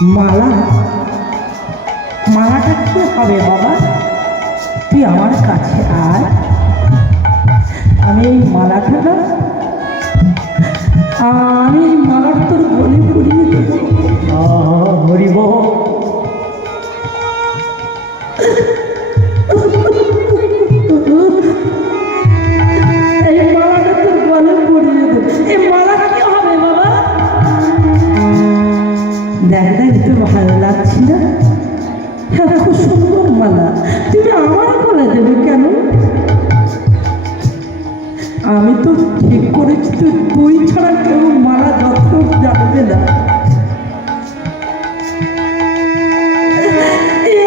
মালা, মালাটা কি হবে বাবা? তুই আমার কাছে আয়, আমি এই মালাটা না, আমি এই মালাটা তোর গলে পরিয়ে দেবো। হরিব, এই মালাটা তোর গলে পরিয়ে দেবো। এই মালা কি হবে বাবা? দেখ দেখ, তোর ভালো লাগছে না? হ্যাঁ, খুব সুন্দর মালা, তুমি আমার গলে দেবে কেন? আমি তো ঠিক করেছি তুই ছাড়া কেউ মালা যত্ন জানবে না।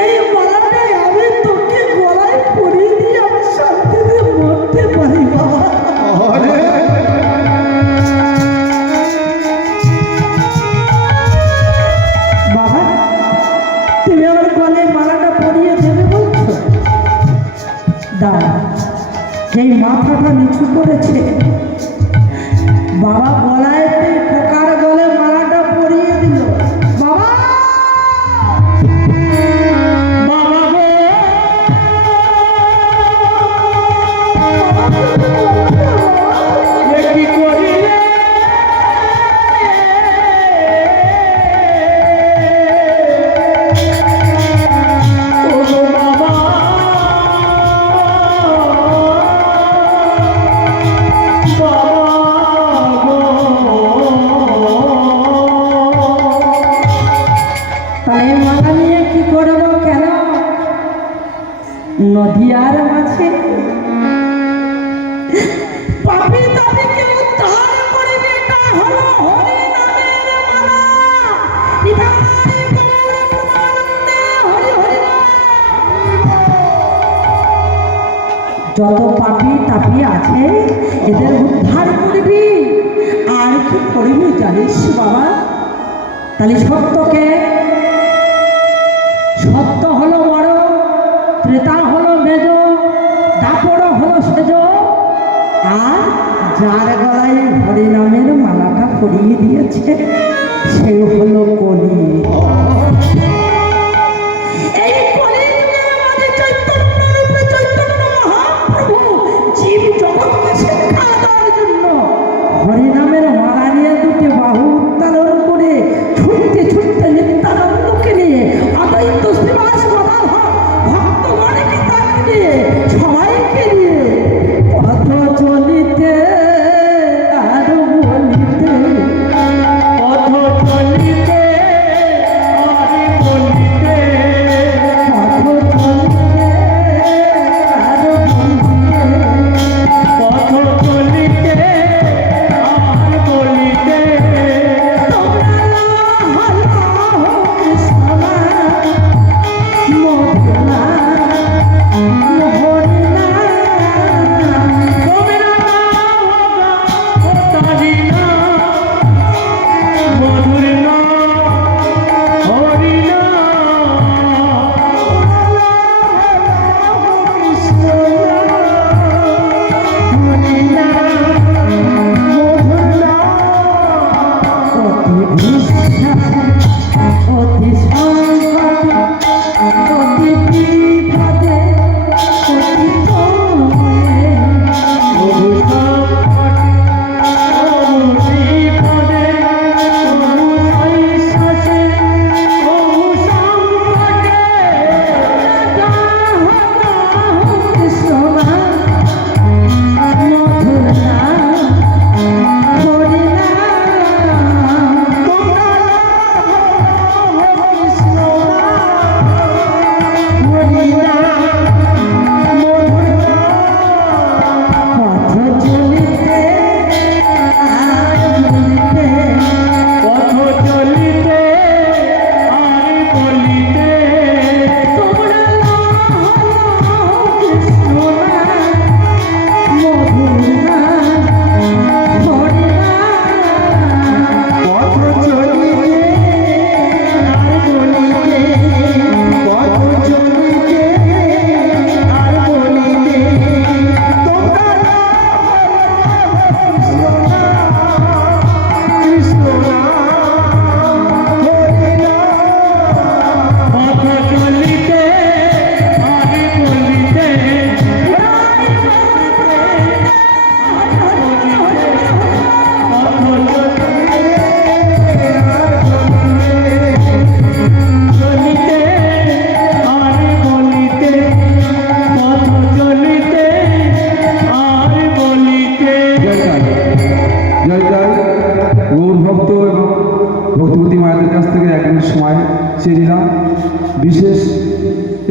এই মালাটাই আমি তোকে গলায় পরিয়ে দিয়ে আমি শান্তিতে মরতে পারি বাবা। বাবা, তুমি আমার গলায় মালাটা পরিয়ে দেবে বলছো? দাঁড়া, যেই মাথাটা নিচু করেছে বাবা গলায় পোকার গলে মালাটা পরিয়ে দিল। বাবা, বাবা গো, কি করিলে নদিয়ার মাঝে পাপী তাপিকে উদ্ধার করিবে, এটা হলো হরি নামের মালা। নিতাই গৌর প্রেমানন্দে হরি হরি। যত পাপী তাপী আছে এদের উদ্ধার করবি, আর কি করবি জানিস বাবা? তাহলে সত্যকে, সত্য হলো বড়, ত্রেতা হলো মেজ, দাপড় হলো সেজ, আর যার গলায় হরি নামের মালাটা পরিয়ে দিয়েছে সে হলো কলি। এই কলিযুগের মাঝে চৈতন্য রূপে চৈতন্য মহাপ্রভু জীব জগৎকে শিক্ষা দেওয়ার জন্য হরি নামের মালা নিয়ে দুটি বাহু উত্তোলন করে ছুটতে ছুটতে নিত্যানন্দকে নিয়ে অদ্বৈত শ্রীবাস ভক্তগণকে তাকে নিয়ে সবাইকে নিয়ে পথ চলিতে আর বলিতে, পথ চলিতে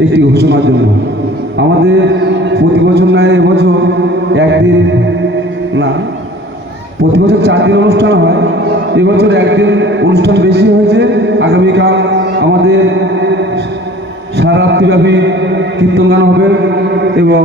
একটি ঘোষণার জন্য। আমাদের প্রতি বছর নয়, এবছর একদিন না, প্রতি বছর 4 দিন অনুষ্ঠান হয়, এবছর একদিন অনুষ্ঠান বেশি হয়েছে। আগামীকাল আমাদের সারা রাত্রিব্যাপী কীর্তন গান হবে এবং